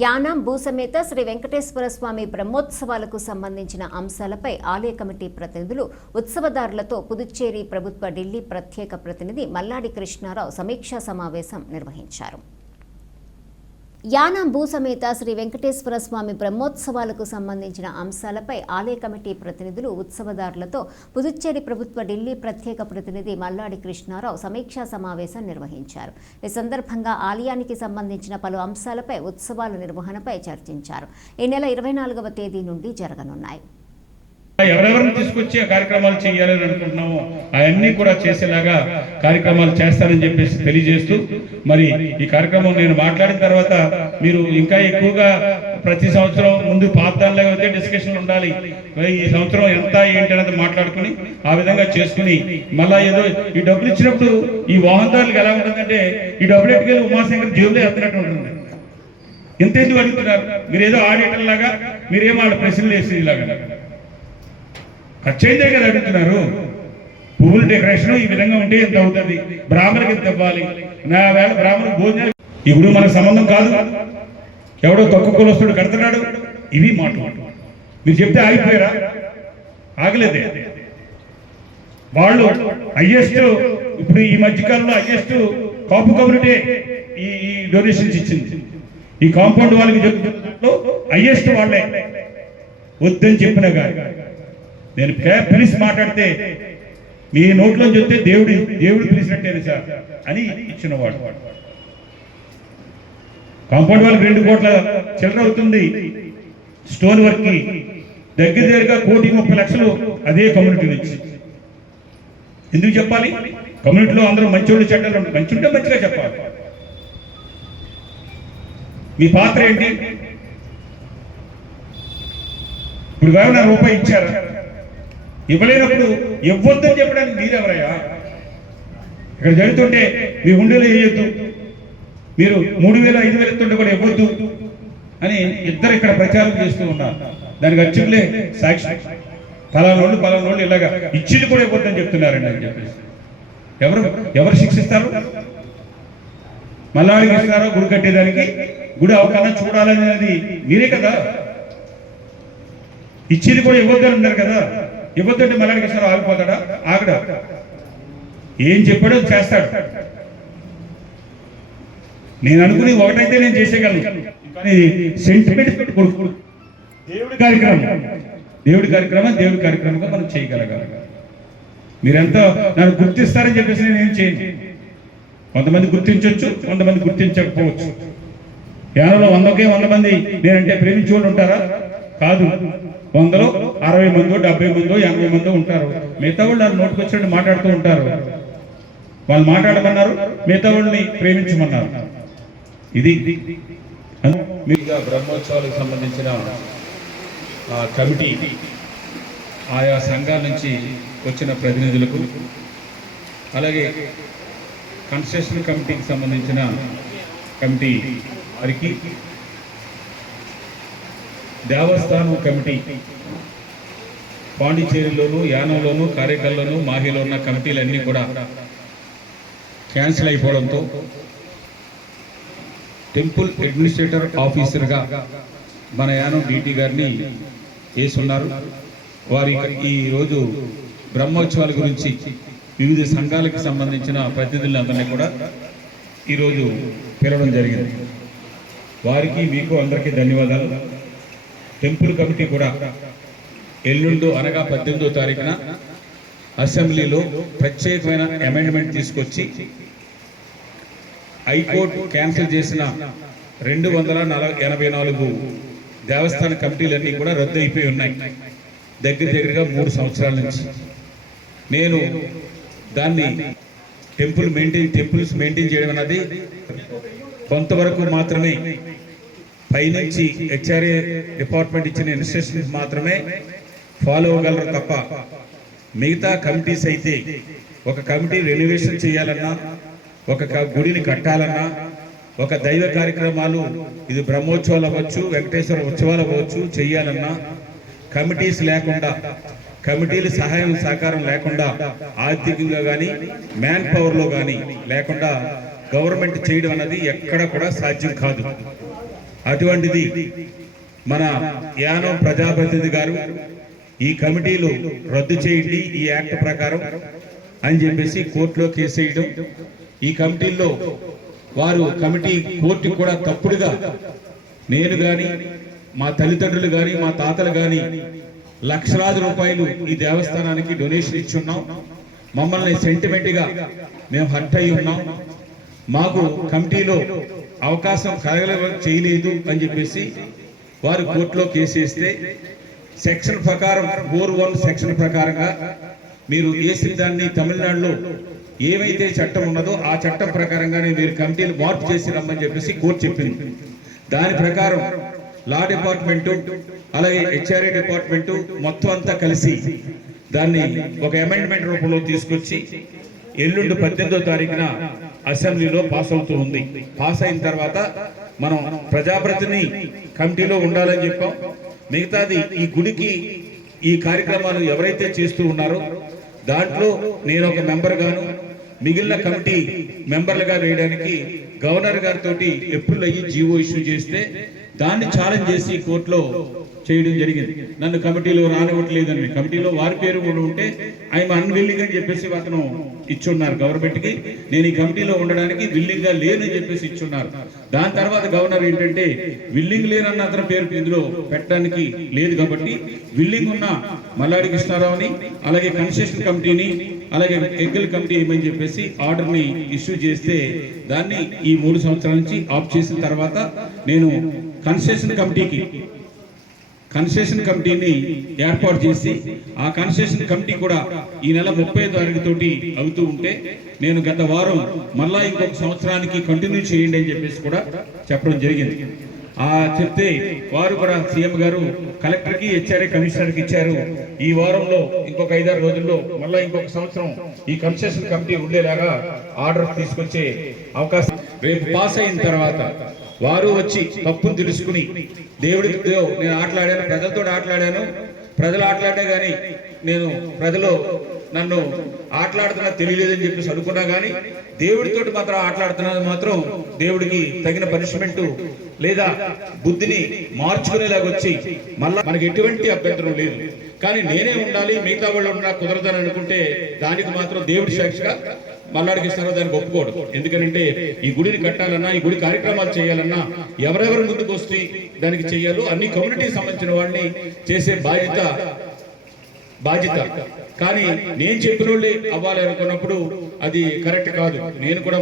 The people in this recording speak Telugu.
యానాం భూసమేత శ్రీ వెంకటేశ్వర స్వామి బ్రహ్మోత్సవాలకు సంబంధించిన అంశాలపై ఆలయ కమిటీ ప్రతినిధులు ఉత్సవదారులతో పుదుచ్చేరి ప్రభుత్వ ఢిల్లీ ప్రత్యేక ప్రతినిధి మల్లాడి కృష్ణారావు సమీక్షా సమావేశం నిర్వహించారు. యానాం భూసమేత శ్రీ వెంకటేశ్వర స్వామి బ్రహ్మోత్సవాలకు సంబంధించిన అంశాలపై ఆలయ కమిటీ ప్రతినిధులు ఉత్సవదారులతో పుదుచ్చేరి ప్రభుత్వ ఢిల్లీ ప్రత్యేక ప్రతినిధి మల్లాడి కృష్ణారావు సమీక్షా సమావేశం నిర్వహించారు. ఈ సందర్భంగా ఆలయానికి సంబంధించిన పలు అంశాలపై ఉత్సవాల నిర్వహణపై చర్చించారు. ఈ నెల ఇరవై నాలుగవ తేదీ నుండి జరగనున్నాయి. ఎవరెవరిని తీసుకొచ్చి ఆ కార్యక్రమాలు చేయాలని అనుకుంటున్నామో అవన్నీ కూడా చేసేలాగా కార్యక్రమాలు చేస్తారని చెప్పేసి తెలియజేస్తూ మరి ఈ కార్యక్రమం నేను మాట్లాడిన తర్వాత మీరు ఇంకా ఎక్కువగా ప్రతి సంవత్సరం ముందు పాతాల్లో అయితే డిస్కషన్ ఉండాలి. మరి ఈ సంవత్సరం ఎంత ఏంటి అనేది మాట్లాడుకుని ఆ విధంగా చేసుకుని మళ్ళా ఏదో ఈ డబ్బులు ఇచ్చినప్పుడు ఈ వాహనదారులకు ఎలా ఉంటుందంటే ఈ డబ్బులు ఎట్టుకెళ్ళి ఉమాశంకర్ జేబులో ఎత్తనట్టు ఉంటుంది. ఇంత ఎందుకు అడుగుతున్నారు మీరేదో ఆడిటర్ లాగా మీరేమో వాళ్ళ ప్రశ్నలు వేసి ఇలాగా ఖర్చు అయితే కదా అడుగుతున్నారు. పువ్వుల డెకరేషన్ ఈ విధంగా ఉంటే ఎంత అవుతుంది? బ్రాహ్మణకి ఎంత ఇవ్వాలి? నా వేళ బ్రాహ్మణ భోజనాలు ఇప్పుడు మన సంబంధం కాదు. ఎవడో తక్కువ కులస్తుడు కడుతున్నాడు. ఇవి మాట మీరు చెప్తే ఆగిపోయారా? ఆగలేదే. వాళ్ళు హయ్యెస్ట్ ఇప్పుడు ఈ మధ్యకాలంలో హయ్యెస్ట్ కాపు కమ్యూనిటీ ఈ ఈ డొనేషన్స్ ఇచ్చింది. ఈ కాంపౌండ్ వాళ్ళకి హయ్యెస్ట్ వాళ్ళే. వద్దని చెప్పిన కానీ నేను పిలిచి మాట్లాడితే మీ నోట్లో చెప్తే దేవుడి దేవుడు పిలిచినట్టేది సార్? అని ఇచ్చినవాడు. కాంపౌండ్ వాళ్ళకి రెండు కోట్ల చిల్లర అవుతుంది. స్టోన్ వర్క్కి దగ్గర దగ్గరగా కోటి ముప్పై లక్షలు అదే కమ్యూనిటీ నుంచి. ఎందుకు చెప్పాలి? కమ్యూనిటీలో అందరూ మంచోళ్ళు చెడ్డలు మంచి ఉంటే మంచిగా చెప్పాలి. మీ పాత్ర ఏంటి? ఇప్పుడు వేరే రూపాయి ఇచ్చారు. ఇవ్వలేనప్పుడు ఇవ్వద్దని చెప్పడానికి మీరెవరయ్యా ఇక్కడ జరుగుతుంటే మీ గుండెలు వేయొద్దు. మీరు మూడు వేల ఐదు వేల ఎత్తుంటే కూడా ఇవ్వద్దు అని ఇద్దరు ఇక్కడ ప్రచారం చేస్తూ ఉన్నారు. దానికి అర్చకులే సాక్షి. పలానోళ్ళు పలానోళ్ళు ఇలాగా ఇచ్చింది కూడా ఇవ్వద్దని చెప్తున్నారండి అని చెప్పేసి. ఎవరు? ఎవరు శిక్షిస్తారు? మల్లాడికి ఇస్తారో గుడి కట్టేదానికి గుడి అవకాశం చూడాలనేది మీరే కదా. ఇచ్చేది కూడా ఇవ్వద్దని ఉన్నారు కదా. ఇవ్వద్దంటే మల్లాడి ఇస్తారో ఆగిపోతాడా? ఆగడా. ఏం చెప్పాడో చేస్తాడు. నేను అనుకుని ఒకటైతే నేను చేసేయగలను. కానీ సెంటిమెంట్ పెట్టుకోడు దేవుడి కార్యక్రమం. దేవుడి కార్యక్రమం దేవుడి కార్యక్రమంగా మనం చేయగలగాలి. మీరెంతో నన్ను గుర్తిస్తారని చెప్పేసి నేను ఏం చేయను. కొంతమంది గుర్తించవచ్చు కొంతమంది గుర్తించకపోవచ్చు. యానలో వందకే వంద మంది నేనంటే ప్రేమించు వాళ్ళు ఉంటారా? కాదు. వందలో అరవై మందో డెబ్బై మందో ఎనభై మందో ఉంటారు. మిగతా వాళ్ళు నోటికి వచ్చినట్టు మాట్లాడుతూ ఉంటారు. వాళ్ళు మాట్లాడమన్నారు మిగతా వాళ్ళని ప్రేమించమన్నారు. ఇది. బ్రహ్మోత్సవాలకు సంబంధించిన ఆ, కమిటీ ఆయా సంఘాల నుంచి వచ్చిన ప్రతినిధులకు అలాగే కన్స్ట్రక్షన్ కమిటీకి సంబంధించిన కమిటీ వారికి దేవస్థానం కమిటీ పాండిచేరిలోను యానంలోను కారైకల్లోను మాహిలో ఉన్న కమిటీలన్నీ కూడా క్యాన్సిల్ అయిపోవడంతో టెంపుల్ అడ్మినిస్ట్రేటర్ ఆఫీసర్గా మన యానం డిటి గారిని వేసున్నారు. వారి ఈరోజు బ్రహ్మోత్సవాల గురించి వివిధ సంఘాలకు సంబంధించిన ప్రతినిధులందరినీ కూడా ఈరోజు పిలవడం జరిగింది. వారికి మీకు అందరికీ ధన్యవాదాలు. టెంపుల్ కమిటీ కూడా ఎల్లుండు అనగా పద్దెనిమిదో తారీఖున అసెంబ్లీలో ప్రత్యేకమైన అమెండ్మెంట్ తీసుకొచ్చి హైకోర్టు క్యాన్సిల్ చేసిన రెండు వందల నలభై ఎనభై నాలుగు దేవస్థాన కమిటీలన్నీ కూడా రద్దు అయిపోయి ఉన్నాయి. దగ్గర దగ్గరగా మూడు సంవత్సరాల నుంచి. నేను దాన్ని టెంపుల్ మెయింటైన్ టెంపుల్స్ మెయింటైన్ చేయడం అన్నది కొంతవరకు మాత్రమే పైనుంచి హెచ్ఆర్ఏ డిపార్ట్మెంట్ ఇచ్చిన ఇన్స్ట్రక్షన్స్ మాత్రమే ఫాలో అవ్వగలరు తప్ప మిగతా కమిటీస్ అయితే ఒక కమిటీ రెనోవేషన్ చేయాలన్నా ఒక క- గుడిని కట్టాలన్నా ఒక దైవ కార్యక్రమాలు ఇది బ్రహ్మోత్సవాలు అవ్వచ్చు వెంకటేశ్వర ఉత్సవాలు అవ్వచ్చు చేయాలన్నా కమిటీస్ లేకుండా కమిటీల సహాయం సహకారం లేకుండా ఆర్థికంగా కానీ మ్యాన్ పవర్లో కానీ లేకుండా గవర్నమెంట్ చేయడం అన్నది ఎక్కడ కూడా సాధ్యం కాదు. అటువంటిది మన యానం ప్రజాప్రతినిధి గారు ఈ కమిటీలు రద్దు చేయండి ఈ యాక్ట్ ప్రకారం అని చెప్పేసి కోర్టులో కేసు వేయడం. ఈ కమిటీల్లో వారు కమిటీ కోర్టు కూడా తప్పుడుగా నేను కానీ మా తల్లిదండ్రులు కానీ మా తాతలు కానీ లక్షలాది రూపాయలు ఈ దేవస్థానానికి డొనేషన్ ఇచ్చున్నాం. మమ్మల్ని సెంటిమెంట్గా మేము హర్ట్ అయి ఉన్నాం. మాకు కమిటీలో అవకాశం కలగల చేయలేదు అని చెప్పేసి వారు కోర్టులో కేసు వేస్తే సెక్షన్ ప్రకారం ఫోర్ వన్ సెక్షన్ ప్రకారంగా మీరు వేసిన దాన్ని తమిళనాడులో ఏవైతే చట్టం ఉన్నదో ఆ చట్టం ప్రకారంగానే మీరు కమిటీలు మార్పు చేసి రమ్మని చెప్పేసి కోర్టు చెప్పింది. దాని ప్రకారం లా డిపార్ట్మెంట్ అలాగే హెచ్ఆర్ఏ డిపార్ట్మెంట్ మొత్తం అంతా కలిసి దాన్ని ఒక అమెండ్మెంట్ రూపంలో తీసుకొచ్చి ఎల్లుండి పద్దెనిమిదో తారీఖున అసెంబ్లీలో పాస్ అవుతూ ఉంది. పాస్ అయిన తర్వాత మనం ప్రజాప్రతిని కమిటీలో ఉండాలని చెప్పాం. మిగతాది ఈ గుడికి ఈ కార్యక్రమాలు ఎవరైతే చేస్తూ ఉన్నారో దాంట్లో నేను ఒక మెంబర్ గాను మిగిలిన కమిటీ మెంబర్లుగా వేయడానికి గవర్నర్ గారితో ఎప్పుడు అయ్యి జీవో ఇష్యూ చేస్తే దాన్ని ఛాలెంజ్ చేసి కోర్టులో చేయడం జరిగింది. నన్ను కమిటీలో రానివ్వట్లేదని. కమిటీలో వారి పేరు కూడా ఉంటే ఆయన అన్విల్లింగ్ అని చెప్పేసి అతను ఇచ్చున్నారు గవర్నమెంట్కి. నేను ఈ కమిటీలో ఉండడానికి విల్లింగ్గా లేనని చెప్పేసి ఇచ్చున్నారు. దాని తర్వాత గవర్నర్ ఏంటంటే విల్లింగ్ లేనన్న అతని పేరు ఇందులో పెట్టడానికి లేదు కాబట్టి విల్లింగ్ ఉన్న మల్లాడి కృష్ణారావుని అలాగే కన్సెషన్ కమిటీని అలాగే ఎగ్గల్ కమిటీ ఏమని చెప్పేసి ఆర్డర్ని ఇష్యూ చేస్తే దాన్ని ఈ మూడు సంవత్సరాల నుంచి ఆఫ్ చేసిన తర్వాత నేను కన్సెషన్ కమిటీకి కన్సెషన్ కమిటీని ఏర్పాటు చేసి ఆ కన్సెషన్ కమిటీ కూడా ఈ నెల ముప్పై తారీఖు తోటి అవుతూ ఉంటే నేను గత వారం మళ్ళా ఇంకొక సంవత్సరానికి కంటిన్యూ చేయండి అని చెప్పేసి కూడా చెప్పడం జరిగింది. ఆ చెప్తే వారు కూడా సీఎం గారు కలెక్టర్కి హెచ్ఆర్ఏ కమిషనర్కి ఇచ్చారు. ఈ వారంలో ఇంకొక ఐదారు రోజుల్లో మళ్ళీ ఇంకొక సంవత్సరం ఈ కన్సెషన్ కమిటీ ఉండేలాగా ఆర్డర్ తీసుకొచ్చే అవకాశం రేపు పాస్ అయిన తర్వాత వారు వచ్చి తప్పును తెలుసుకుని దేవుడితో నేను ఆటలాడాను ప్రజలతో ఆటలాడాను ప్రజలు ఆటలాడే కానీ నేను ప్రజలు నన్ను ఆటలాడుతున్నా తెలియలేదని చెప్పేసి అనుకున్నా కానీ దేవుడితోటి మాత్రం ఆటలాడుతున్నది మాత్రం దేవుడికి తగిన పనిష్మెంట్ లేదా బుద్ధిని మార్చుకునేలాగా వచ్చి మళ్ళా మనకి ఎటువంటి అభ్యంతరం లేదు. కానీ నేనే ఉండాలి మిగతా వాళ్ళు ఉన్నా కుదరదని అనుకుంటే దానికి మాత్రం దేవుడి సాక్షిగా మల్లాడికి ఇస్తారో దానికి ఒప్పుకోడు. ఎందుకంటే ఈ గుడిని కట్టాలన్నా ఈ గుడి కార్యక్రమాలు చేయాలన్నా ఎవరెవరు ముందుకు వస్తే దానికి చేయాలో అన్ని కమ్యూనిటీకి సంబంధించిన వాడిని చేసే బాధ్యత బాధ్యత. కానీ నేను చెప్పిన వాళ్ళే అవ్వాలి అనుకున్నప్పుడు అది కరెక్ట్ కాదు. నేను కూడా